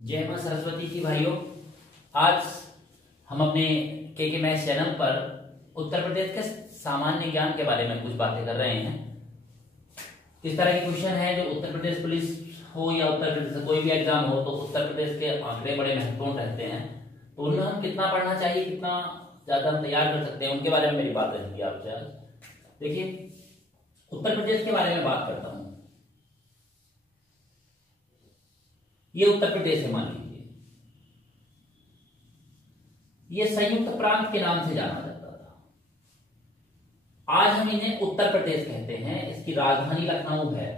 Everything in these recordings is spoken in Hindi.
जय मां सरस्वती जी भाइयों। आज हम अपने के मैथ्स चैनल पर उत्तर प्रदेश के सामान्य ज्ञान के बारे में कुछ बातें कर रहे हैं। इस तरह के क्वेश्चन है जो उत्तर प्रदेश पुलिस हो या उत्तर प्रदेश से कोई भी एग्जाम हो तो उत्तर प्रदेश के आंकड़े बड़े महत्वपूर्ण रहते हैं, तो उनमें हम कितना पढ़ना चाहिए, कितना ज्यादा हम तैयार कर सकते हैं, उनके बारे में मेरी बात रहेगी आपसे आज। देखिए, उत्तर प्रदेश के बारे में बात करता हूं। ये उत्तर प्रदेश है, मान लीजिए ये संयुक्त प्रांत के नाम से जाना जाता था। आज हम इन्हें उत्तर प्रदेश कहते हैं। इसकी राजधानी लखनऊ है।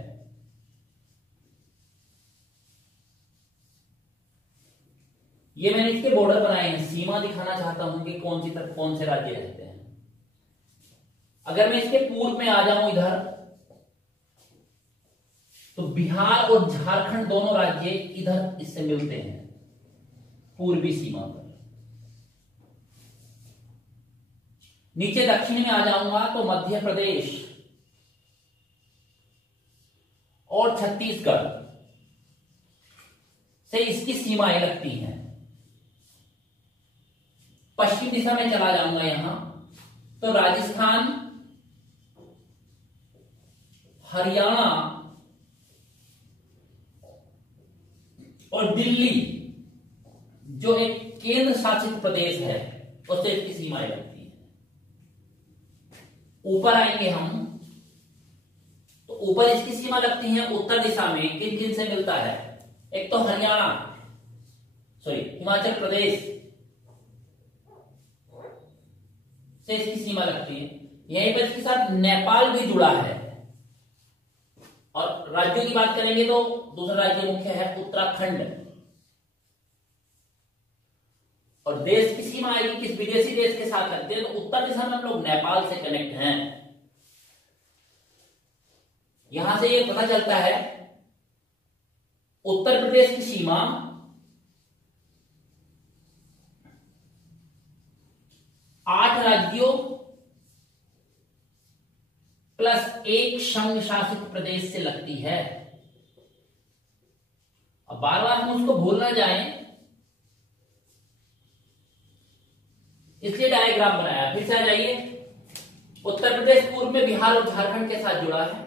ये मैंने इसके बॉर्डर बनाए हैं, सीमा दिखाना चाहता हूं कि कौन सी तरफ कौन से राज्य रहते हैं। अगर मैं इसके पूर्व में आ जाऊं इधर, तो बिहार और झारखंड दोनों राज्य इधर इससे मिलते हैं पूर्वी सीमा पर। नीचे दक्षिण में आ जाऊंगा तो मध्य प्रदेश और छत्तीसगढ़ से इसकी सीमाएं लगती हैं। पश्चिम दिशा में चला जाऊंगा यहां तो राजस्थान, हरियाणा और दिल्ली जो एक केंद्र शासित प्रदेश है उससे इसकी सीमाएं लगती हैं। ऊपर आएंगे हम तो ऊपर इसकी सीमा लगती है उत्तर दिशा में। किन किन से मिलता है? एक तो हरियाणा, हिमाचल प्रदेश से इसकी सीमा लगती है। यहीं पर इसके साथ नेपाल भी जुड़ा है। और राज्यों की बात करेंगे तो दूसरा राज्य मुख्य है उत्तराखंड। और देश की सीमा आएगी किस विदेशी देश के साथ लगते हैं, तो उत्तर दिशा में हम लोग नेपाल से कनेक्ट हैं। यहां से ये पता चलता है उत्तर प्रदेश की सीमा 8 राज्यों प्लस एक संघ शासित प्रदेश से लगती है। अब बार बार हम उसको भूल ना जाएं, इसलिए डायग्राम बनाया। फिर से आ जाइए। उत्तर प्रदेश पूर्व में बिहार और झारखंड के साथ जुड़ा है।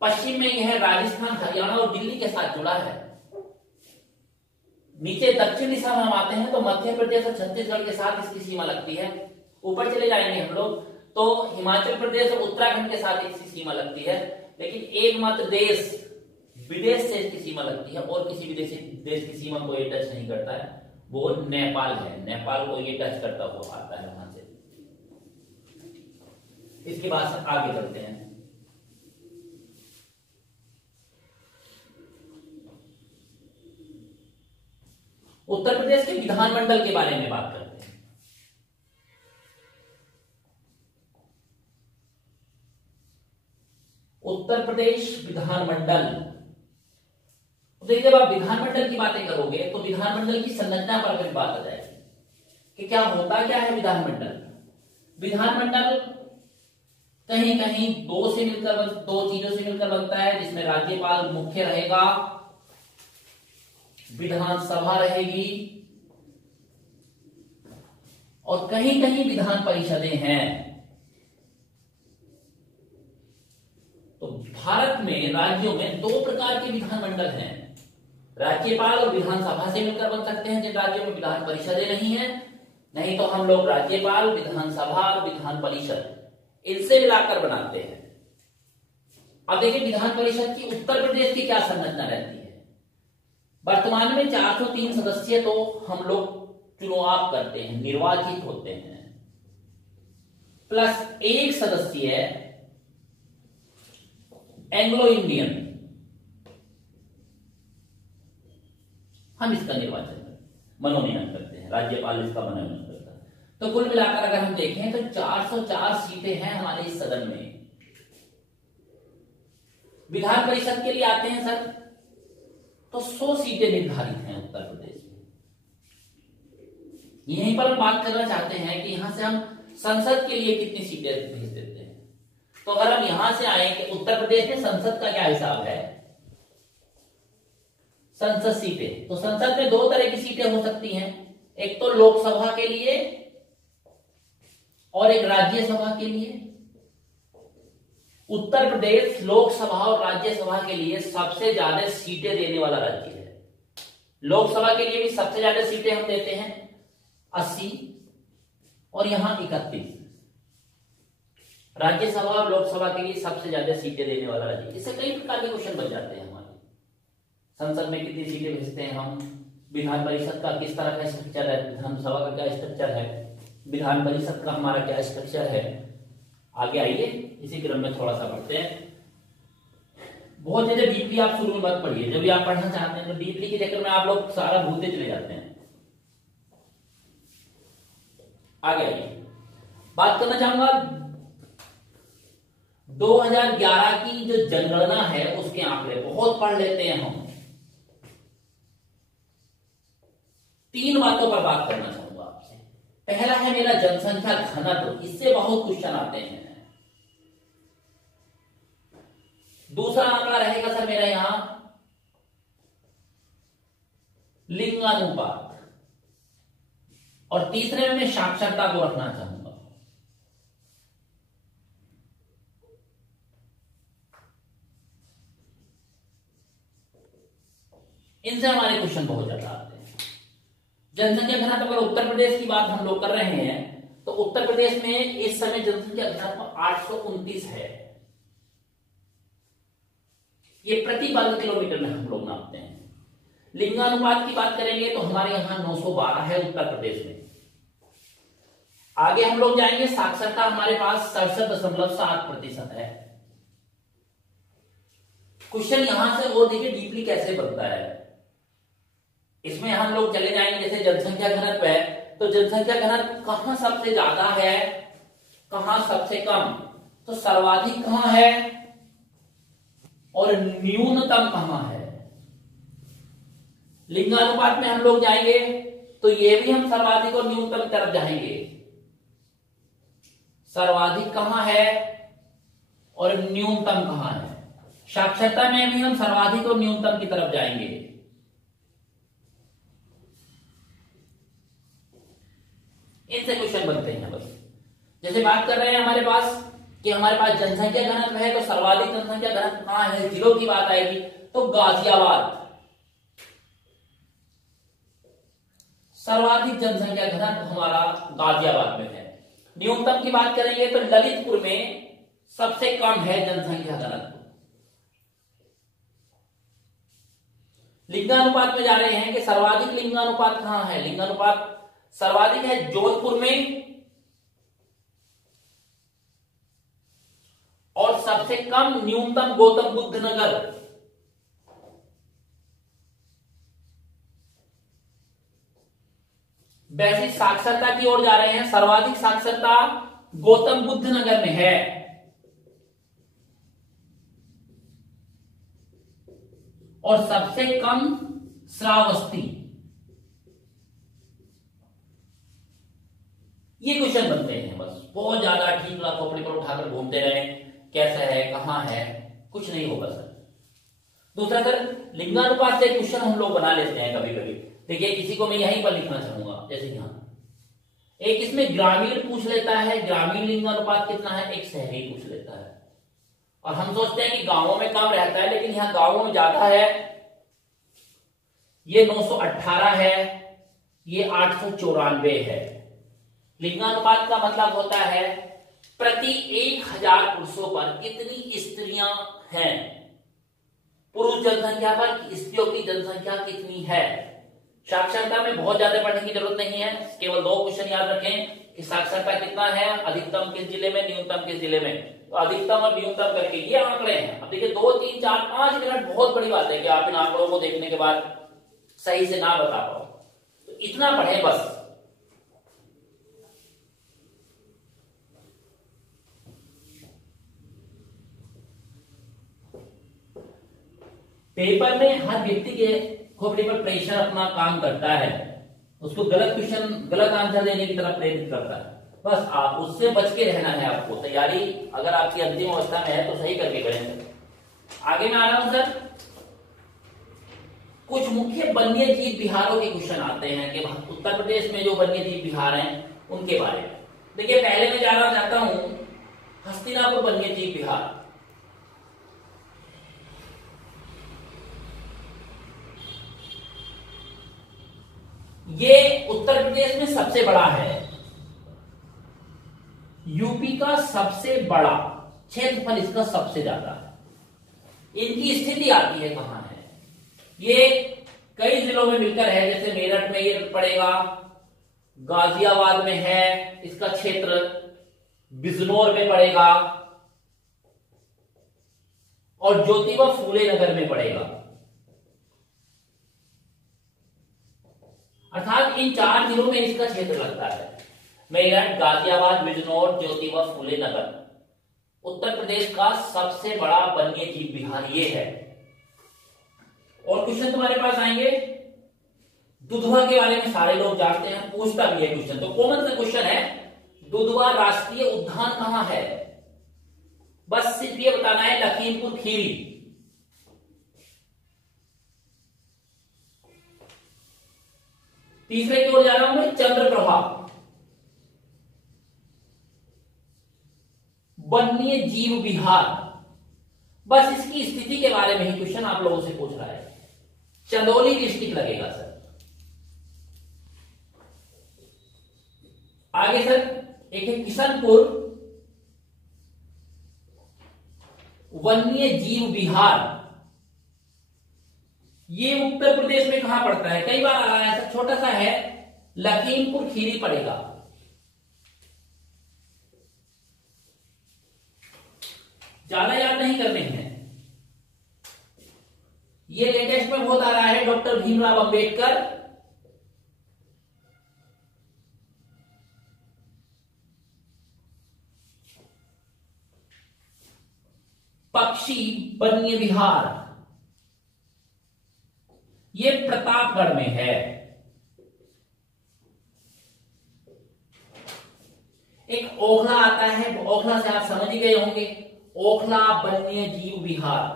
पश्चिम में यह राजस्थान, हरियाणा और दिल्ली के साथ जुड़ा है। नीचे दक्षिण दिशा में हम आते हैं तो मध्य प्रदेश और छत्तीसगढ़ के साथ इसकी सीमा लगती है। ऊपर चले जाएंगे हम लोग तो हिमाचल प्रदेश और उत्तराखंड के साथ इसकी सीमा लगती है। लेकिन एकमात्र देश विदेश से इसकी सीमा लगती है और किसी विदेशी देश की सीमा को ये टच नहीं करता है, वो नेपाल है। नेपाल को ये टच करता हुआ आता है वहां से। इसके बाद से आगे चलते हैं। उत्तर प्रदेश के विधानमंडल के बारे में बात करते हैं। उत्तर प्रदेश विधानमंडल, तो जब आप विधानमंडल की बातें करोगे तो विधानमंडल की संरचना पर भी बात आ जाएगी कि क्या होता क्या है विधानमंडल। विधानमंडल कहीं कहीं दो चीजों से मिलकर बनता है, जिसमें राज्यपाल मुख्य रहेगा, विधानसभा रहेगी और कहीं कहीं विधान परिषदें हैं। तो भारत में राज्यों में 2 प्रकार के विधानमंडल हैं। राज्यपाल और विधानसभा से मिलकर बन सकते हैं जिन राज्यों में विधान परिषदें नहीं है। नहीं तो हम लोग राज्यपाल, विधानसभा और विधान परिषद इनसे मिलाकर बनाते हैं। अब देखिए विधान परिषद की उत्तर प्रदेश की क्या संरचना रहती है। वर्तमान में 403 सदस्य तो हम लोग चुनाव करते हैं, निर्वाचित होते हैं, प्लस 1 सदस्य एंग्लो इंडियन, हम इसका मनोनयन करते हैं। राज्यपाल इसका मनोनयन करता है। तो कुल मिलाकर अगर हम देखें तो 404 सीटें हैं हमारे इस सदन में। विधान परिषद के लिए आते हैं सर तो 100 सीटें निर्धारित हैं उत्तर प्रदेश में। यहीं पर हम बात करना चाहते हैं कि यहां से हम संसद के लिए कितनी सीटें भेज देते हैं। तो अगर हम यहां से आए कि उत्तर प्रदेश में संसद का क्या हिसाब है, संसद सीटें, तो संसद में दो तरह की सीटें हो सकती हैं, एक तो लोकसभा के लिए और एक राज्यसभा के लिए। उत्तर प्रदेश लोकसभा और राज्यसभा के लिए सबसे ज्यादा सीटें देने वाला राज्य है। लोकसभा के लिए भी सबसे ज्यादा सीटें हम देते हैं 80 और यहां 31। राज्यसभा और लोकसभा के लिए सबसे ज्यादा सीटें देने वाला राज्य। इससे कई प्रकार के क्वेश्चन बन जाते हैं हमारे। संसद में कितनी सीटें भेजते हैं हम, विधान परिषद का किस तरह का स्ट्रक्चर है, विधानसभा का क्या स्ट्रक्चर है, विधान परिषद का हमारा क्या स्ट्रक्चर है। आगे आइए इसी क्रम में थोड़ा सा पढ़ते हैं। बहुत ज्यादा डीपली आप शुरू में मत पढ़िए, जब भी आप पढ़ना चाहते हैं तो डीपली के चक्कर में आप लोग सारा भूलते चले जाते हैं। आगे आइए, बात करना चाहूंगा 2011 की जो जनगणना है उसके आंकड़े बहुत पढ़ लेते हैं हम। 3 बातों पर बात करना चाहूंगा आपसे। पहला है मेरा जनसंख्या घनत्व, इससे बहुत क्वेश्चन आते हैं। दूसरा आंकड़ा रहेगा सर मेरा यहां लिंगानुपात, और तीसरे में मैं साक्षरता को रखना चाहूंगा। इनसे हमारे क्वेश्चन बहुत ज्यादा आते हैं। जनसंख्या घनत्व, अगर उत्तर प्रदेश की बात हम लोग कर रहे हैं तो उत्तर प्रदेश में इस समय जनसंख्या घनत्व 829 है। ये प्रति वर्ग किलोमीटर में हम लोग नापते हैं। लिंगानुपात की बात करेंगे तो हमारे यहां 912 है उत्तर प्रदेश में। आगे हम लोग जाएंगे, साक्षरता हमारे पास 67.7% है। क्वेश्चन यहां से और देखिए डीपली कैसे बनता है। इसमें हम लोग चले जाएंगे, जैसे जनसंख्या घनत्व है तो जनसंख्या घनत्व कहां सबसे ज्यादा है, कहां सबसे कम, तो सर्वाधिक कहां है और न्यूनतम कहां है। लिंगानुपात में हम लोग जाएंगे तो ये भी हम सर्वाधिक और न्यूनतम की तरफ जाएंगे। सर्वाधिक कहां है और न्यूनतम कहां है। साक्षरता में भी हम सर्वाधिक और न्यूनतम की तरफ जाएंगे। इनसे क्वेश्चन बनते हैं बस। जैसे बात कर रहे हैं हमारे पास कि हमारे पास जनसंख्या घनत्व है तो सर्वाधिक जनसंख्या घनत्व कहां है, जिलों की बात आएगी तो गाजियाबाद सर्वाधिक जनसंख्या घनत्व हमारा गाजियाबाद में है। न्यूनतम की बात करेंगे तो ललितपुर में सबसे कम है जनसंख्या घनत्व। लिंगानुपात में जा रहे हैं कि सर्वाधिक लिंगानुपात कहां है। लिंगानुपात सर्वाधिक है जौनपुर में और सबसे कम न्यूनतम गौतम बुद्ध नगर। वैसे साक्षरता की ओर जा रहे हैं, सर्वाधिक साक्षरता गौतम बुद्ध नगर में है और सबसे कम श्रावस्ती। ये क्वेश्चन बनते हैं बस। बहुत ज्यादा ठीक खोपड़ी पर उठाकर घूमते रहे, कैसा है, कहां है, कुछ नहीं होगा सर। दूसरा सर, लिंगानुपात से क्वेश्चन हम लोग बना लेते हैं कभी कभी। देखिए किसी को मैं यहीं पर लिखना चाहूंगा, जैसे यहां एक इसमें ग्रामीण पूछ लेता है, ग्रामीण लिंगानुपात कितना है, एक शहरी पूछ लेता है। और हम सोचते हैं कि गांवों में कम रहता है, लेकिन यहां गांवों में ज्यादा है। ये 918 है, ये 894 है। लिंगानुपात का मतलब होता है प्रति 1000 पुरुषों पर कितनी स्त्रियां हैं, पुरुष जनसंख्या पर स्त्रियों की जनसंख्या कितनी है। साक्षरता में बहुत ज्यादा पढ़ने की जरूरत नहीं है, केवल 2 क्वेश्चन याद रखें कि साक्षरता कितना है, अधिकतम किस जिले में, न्यूनतम किस जिले में। तो अधिकतम और न्यूनतम करके ये आंकड़े हैं। अब देखिए 2, 3, 4, 5 मिनट बहुत बड़ी बात है कि आप इन आंकड़ों को देखने के बाद सही से ना बता पाओ, तो इतना पढ़े बस। पेपर में हर व्यक्ति के खोपड़ी पर प्रेशर अपना काम करता है, उसको गलत क्वेश्चन, गलत आंसर देने की तरफ प्रेरित करता है। बस आप उससे बच के रहना है आपको। तैयारी अगर आपकी अंतिम अवस्था में है तो सही करके करें। आगे मैं आ रहा हूं सर, कुछ मुख्य वन्य जीव विहारों के क्वेश्चन आते हैं कि उत्तर प्रदेश में जो वन्य जीव विहार हैं उनके बारे में। देखिए पहले मैं जानना चाहता हूं हस्तिनापुर वन्य जीव विहार। ये उत्तर प्रदेश में सबसे बड़ा है, यूपी का सबसे बड़ा, क्षेत्रफल इसका सबसे ज्यादा है। इनकी स्थिति आती है कहां है, ये कई जिलों में मिलकर है, जैसे मेरठ में ये पड़ेगा, गाजियाबाद में है इसका क्षेत्र, बिजनौर में पड़ेगा और ज्योतिबा फूले नगर में पड़ेगा। अर्थात इन 4 जिलों में इसका क्षेत्र लगता है, मेरठ, गाजियाबाद, बिजनौर, ज्योतिबा फूले नगर। उत्तर प्रदेश का सबसे बड़ा वन्य जीव विहार ये है। और क्वेश्चन तुम्हारे पास आएंगे दुधवा के बारे में, सारे लोग जानते हैं, पूछता भी है क्वेश्चन, तो कॉमन सा क्वेश्चन है, दुधवा राष्ट्रीय उद्यान कहां है? बस सिर्फ ये बताना है, लखीमपुर खीरी। तीसरे की ओर जा रहा हूं मैं, चंद्रप्रभा वन्य जीव विहार। बस इसकी स्थिति के बारे में ही क्वेश्चन आप लोगों से पूछ रहा है। चंदौली डिस्ट्रिक्ट लगेगा सर। आगे सर एक है किशनपुर वन्य जीव विहार। ये उत्तर प्रदेश में कहां पड़ता है, कई बार आ रहा है, छोटा सा है, लखीमपुर खीरी पड़ेगा। ज्यादा याद नहीं करने हैं, ये लेटेस्ट में बहुत आ रहा है, डॉक्टर भीमराव अंबेडकर पक्षी वन्य विहार, ये प्रतापगढ़ में है। एक ओखला आता है, ओखला से आप समझ ही गए होंगे, ओखला वन्य जीव विहार।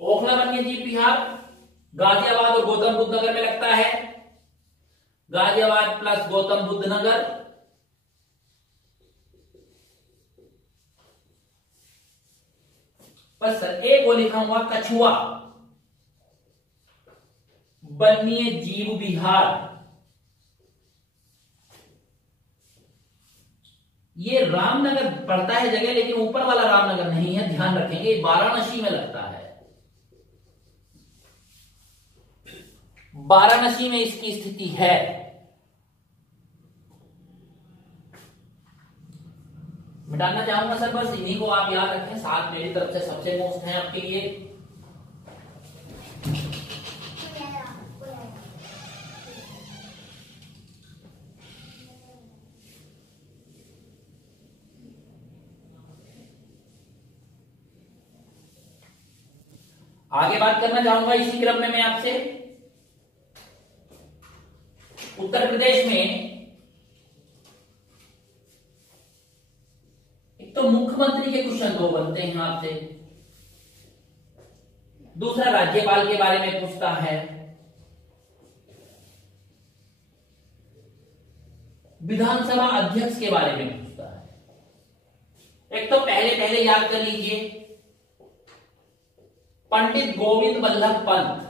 ओखला वन्य जीव विहार गाजियाबाद और गौतम बुद्ध नगर में लगता है, गाजियाबाद प्लस गौतम बुद्ध नगर। बस सर एक वो लिखा हुआ कछुआ वन्य जीव विहार। ये रामनगर पड़ता है जगह, लेकिन ऊपर वाला रामनगर नहीं है, ध्यान रखेंगे, वाराणसी में लगता है। वाराणसी में इसकी स्थिति है। मिटाना चाहूंगा सर, बस इन्हीं को आप याद रखें, साथ मेरी तरफ से सबसे मोस्ट है आपके लिए। आगे बात करना चाहूंगा इसी क्रम में मैं आपसे, उत्तर प्रदेश में एक तो मुख्यमंत्री के क्वेश्चन 2 बनते हैं आपसे, दूसरा राज्यपाल के बारे में पूछता है, विधानसभा अध्यक्ष के बारे में पूछता है। एक तो पहले याद कर लीजिए, पंडित गोविंद वल्लभ पंत,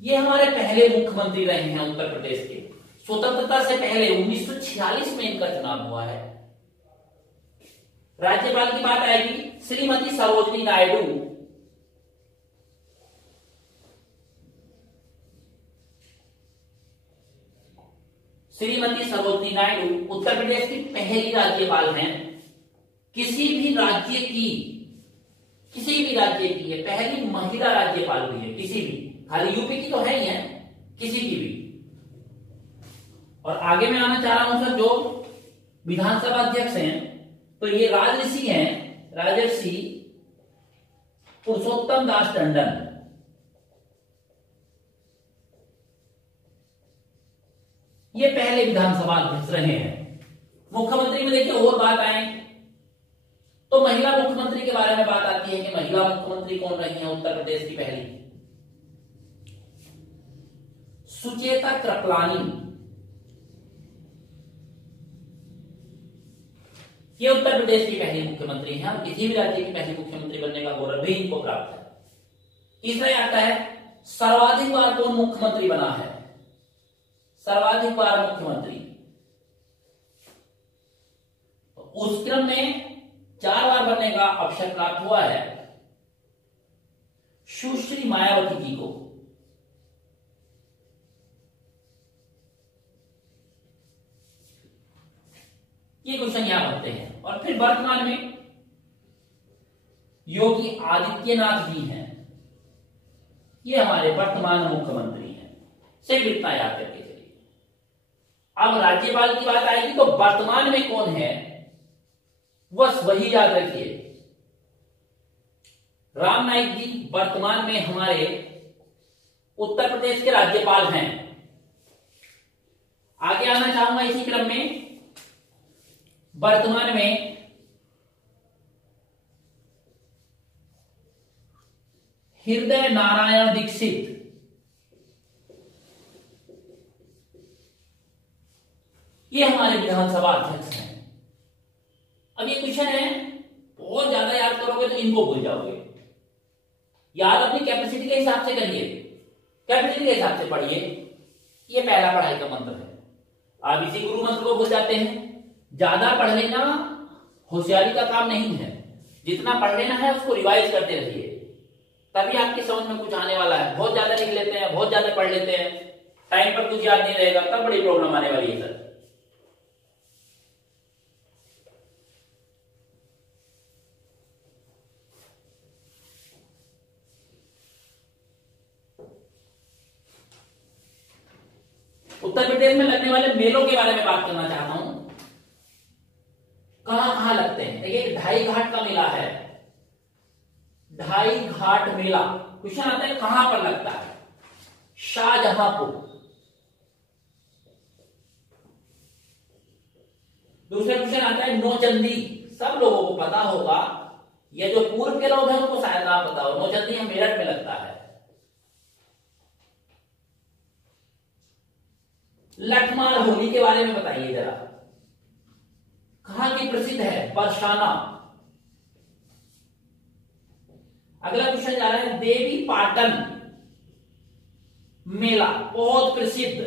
ये हमारे पहले मुख्यमंत्री रहे हैं उत्तर प्रदेश के। स्वतंत्रता से पहले 1946 में इनका चुनाव हुआ है। राज्यपाल की बात आएगी, श्रीमती सरोजिनी नायडू। श्रीमती सरोजिनी नायडू उत्तर प्रदेश की पहली राज्यपाल हैं। किसी भी राज्य की है, पहली महिला राज्यपाल हुई है, किसी भी, खाली यूपी की तो है ही है, किसी की भी। और आगे मैं आना चाह रहा हूं सर, जो विधानसभा अध्यक्ष हैं, तो ये राजऋषि हैं, राजर्षि पुरुषोत्तम दास टंडन। ये पहले विधानसभा अध्यक्ष रहे हैं। मुख्यमंत्री में देखिए और बात आए, तो महिला मुख्यमंत्री के बारे में बात आती है कि महिला मुख्यमंत्री कौन रही है उत्तर प्रदेश की पहली। सुचेता कृपलानी, ये उत्तर प्रदेश की पहली मुख्यमंत्री हैं और किसी भी राज्य की पहली मुख्यमंत्री बनने का गौरव भी इनको प्राप्त है। तीसरा आता है सर्वाधिक बार कौन मुख्यमंत्री बना है, सर्वाधिक बार मुख्यमंत्री। तो उस क्रम में 4 बार बनने का अवसर प्राप्त हुआ है सुश्री मायावती जी को। ये क्वेश्चन यहां बनते हैं। और फिर वर्तमान में योगी आदित्यनाथ जी हैं, ये हमारे वर्तमान मुख्यमंत्री हैं। सिर्फ इतना याद करके चलिए। अब राज्यपाल की बात आएगी तो वर्तमान में कौन है बस वही याद रखिए। राम नाईक जी वर्तमान में हमारे उत्तर प्रदेश के राज्यपाल हैं। आगे आना चाहूंगा इसी क्रम में। वर्तमान में हृदय नारायण दीक्षित, ये हमारे विधानसभा अध्यक्ष हैं। अब ये क्वेश्चन है, बहुत ज्यादा याद करोगे तो इनको भूल जाओगे। याद अपनी कैपेसिटी के हिसाब से करिए, कैपेसिटी के हिसाब से पढ़िए। ये पहला पढ़ाई का मंत्र है। आप इसी गुरु मंत्र को भूल जाते हैं। ज्यादा पढ़ लेना होशियारी का काम नहीं है, जितना पढ़ लेना है उसको रिवाइज करते रहिए, तभी आपकी समझ में कुछ आने वाला है। बहुत ज्यादा लिख लेते हैं, बहुत ज्यादा पढ़ लेते हैं, टाइम पर कुछ याद नहीं रहेगा, तब बड़ी प्रॉब्लम आने वाली है सर। उत्तर प्रदेश में लगने वाले मेलों के बारे में बात करना चाहता हूं। कहां कहां लगते हैं? देखिए, ढाई घाट का मेला है, ढाई घाट मेला। क्वेश्चन आता है कहां पर लगता है? शाहजहांपुर। दूसरा क्वेश्चन आता है नौचंदी। सब लोगों को पता होगा, ये जो पूर्व के लोग हैं उनको शायद ना पता हो। नौचंदी मेरठ में लगता है। लठमार होली के बारे में बताइए जरा, कहां की प्रसिद्ध है? बरसाना। अगला क्वेश्चन जा रहा है देवी पाटन मेला, बहुत प्रसिद्ध,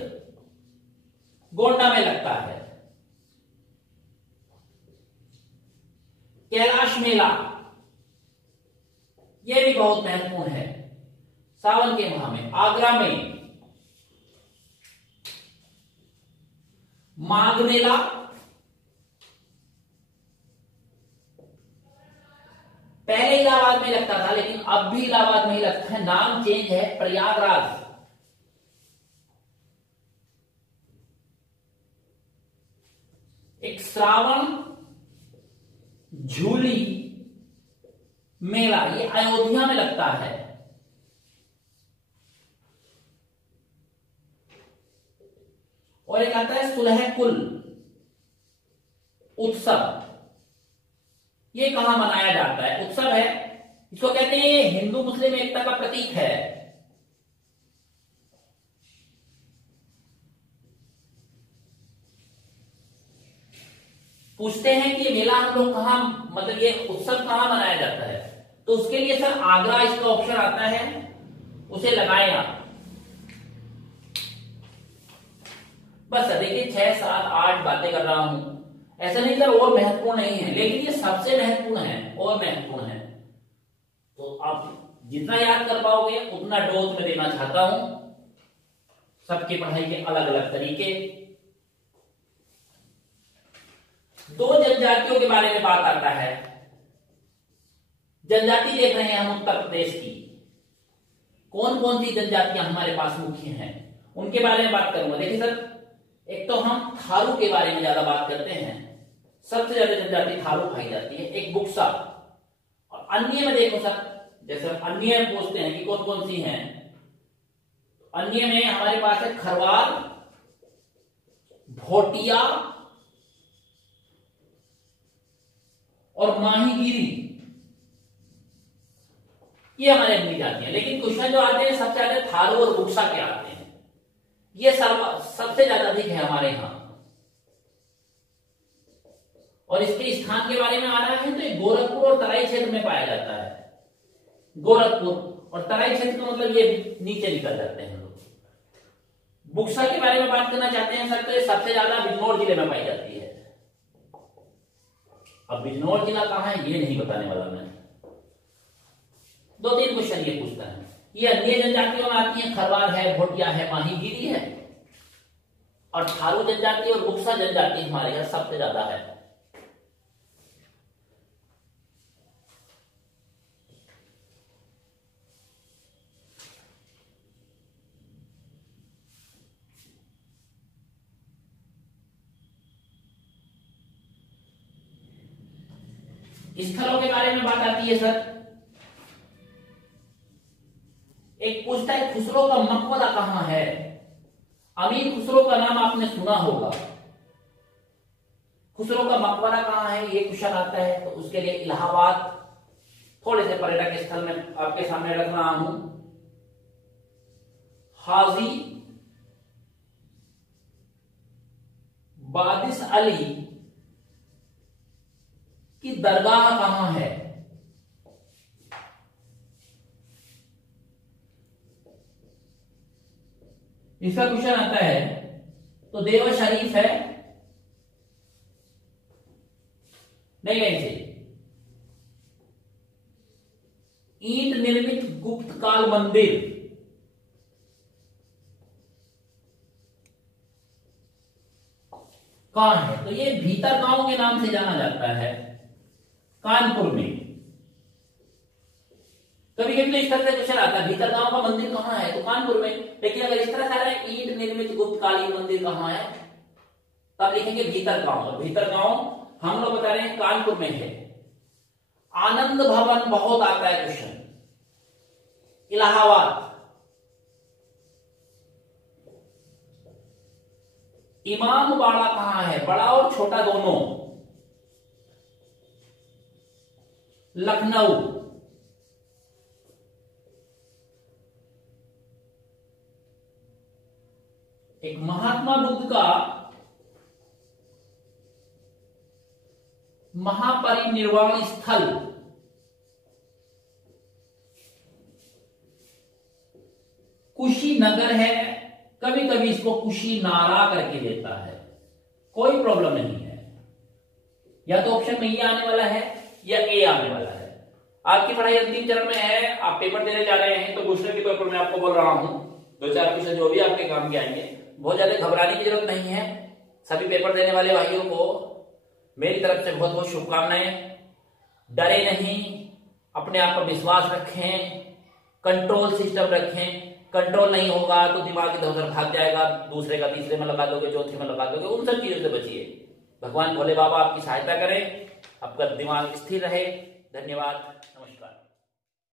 गोंडा में लगता है। कैलाश मेला, यह भी बहुत महत्वपूर्ण है, सावन के माह में। आगरा में माघ मेला, पहले इलाहाबाद में लगता था लेकिन अब भी इलाहाबाद में ही लगता है, नाम चेंज है, प्रयागराज। एक श्रावण झूली मेला, ये अयोध्या में लगता है। और एक आता है सुलहकुल उत्सव, ये कहां मनाया जाता है? उत्सव है, इसको कहते हैं हिंदू मुस्लिम एकता का प्रतीक है। पूछते हैं कि ये मेला हम लोग कहां, मतलब ये उत्सव कहां मनाया जाता है? तो उसके लिए सर आगरा इसका ऑप्शन आता है, उसे लगाएं आप। बस देखिए 6, 7, 8 बातें कर रहा हूं, ऐसा नहीं सर और महत्वपूर्ण नहीं है, लेकिन ये सबसे महत्वपूर्ण है और महत्वपूर्ण है। तो आप जितना याद कर पाओगे उतना डोज में देना चाहता हूं। सबकी पढ़ाई के अलग अलग तरीके। 2 जनजातियों के बारे में बात आता है। जनजाति देख रहे हैं हम उत्तर प्रदेश की, कौन कौन सी जनजातियां हमारे पास मुख्य हैं उनके बारे में बात करूंगा। देखिए सर, एक तो हम थारू के बारे में ज्यादा बात करते हैं, सबसे ज्यादा जनजाति थारू खाई जाती है, एक बुक्सा। और अन्य में देखो सर, जैसे अन्य में पूछते हैं कि कौन कौन सी हैं, अन्य में हमारे पास है खरवाल, भोटिया, और माहीगीरी, ये हमारे अपनी जाति है। लेकिन क्वेश्चन जो आते हैं सबसे ज्यादा थारू और बुक्सा के आते हैं, ये सबसे ज्यादा अधिक है हमारे यहां। और इसके स्थान के बारे में आ रहा है तो ये गोरखपुर और तराई क्षेत्र में पाया जाता है। गोरखपुर और तराई क्षेत्र का मतलब ये नीचे निकल जाते हैं लोग। बुक्सा के बारे में बात करना चाहते हैं सर, तो ये सबसे ज्यादा बिजनौर जिले में पाई जाती है। अब बिजनौर जिला कहां है ये नहीं बताने वाला मैं, 2-3 क्वेश्चन ये पूछता है। ये अन्य जनजातियों में आती है, खरवार है, भोटिया है, माहीगीरी है, और थारू जनजाति और बुक्सा जनजाति हमारे यहां सबसे ज्यादा है। स्थलों के बारे में बात आती है सर। एक पूछता है खुसरो का मकबरा कहां है। अमीर खुसरो का नाम आपने सुना होगा। खुसरो का मकबरा कहां है ये क्वेश्चन आता है, तो उसके लिए इलाहाबाद थोड़े से पर्यटक स्थल में आपके सामने रख रहा हूं। हाजी बादिश अली की दरगाह कहां है। इसका क्वेश्चन आता है तो देवा शरीफ है, नहीं कहीं से। ईंट निर्मित गुप्त काल मंदिर कहां है, तो ये भीतर गांव के नाम से जाना जाता है, कानपुर में। कभी कभी इस तरह से क्वेश्चन आता है भीतर गांव का मंदिर कहां है, तो कानपुर में। लेकिन अगर इस तरह से आ रहा है ईंट निर्मित गुप्तकालीन मंदिर कहां है, तब लिखेंगे भीतर गांव। और भीतर गांव हम लोग बता रहे हैं कानपुर में है। आनंद भवन बहुत आता है क्वेश्चन, इलाहाबाद। इमाम बाड़ा कहां है, बड़ा और छोटा दोनों, लखनऊ। एक महात्मा बुद्ध का महापरिनिर्वाण स्थल कुशीनगर है, कभी कभी इसको कुशीनारा करके देता है, कोई प्रॉब्लम नहीं है। या तो ऑप्शन में ये आने वाला है या ए आने वाला है। आपकी पढ़ाई अंतिम चरण में है, आप पेपर देने जा रहे हैं, तो दूसरे के तौर पर मैं आपको बोल रहा हूं 2-4 क्वेश्चन जो भी आपके काम के आएंगे, बहुत ज्यादा घबराने की जरूरत नहीं है। सभी पेपर देने वाले भाइयों को मेरी तरफ से बहुत बहुत शुभकामनाएं। डरे नहीं, अपने आप पर विश्वास रखें, कंट्रोल सिस्टम रखें। कंट्रोल नहीं होगा तो दिमाग इधर उधर भाग जाएगा, दूसरे का तीसरे में लगा दोगे, चौथे में लगा दोगे, उन सब चीजों से बचिए। भगवान भोले बाबा आपकी सहायता करें, आपका दिमाग स्थिर रहे। धन्यवाद।